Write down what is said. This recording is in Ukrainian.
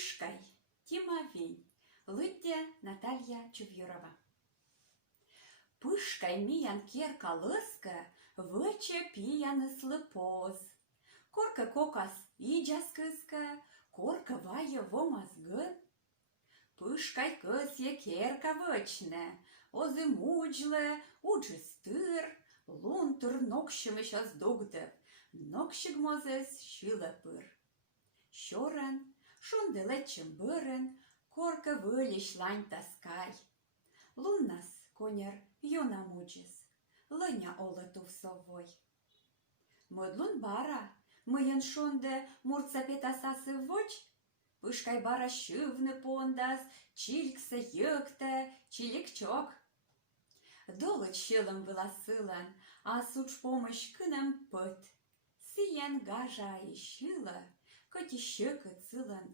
Пышкай, Тимофей, Лыття Наталья Чувьюрова. Пышкай миян керка лыска, выче пияны слыпоз. Корка кокас иджас кыска, корка вая вомас гын. Пышкай кысье керка вычне, озы муджле, уджы стыр, лунтыр нокшымы щас дугдып, нокшык мозес шилы пыр. Щорын, шунды леччым бырын, корка вылищ лань таскай. Луннас, конер, юна муджес, лыня олы тувсовой. Модлун бара, мыйын шунды мурца петасасы воч, Пышкай бара шывны пондас, чильксы йыкты, чиликчок. Долыч шылым выласылан, а суч помощь кыным пыт. Сиян гажа и шыла, коти щекы цылан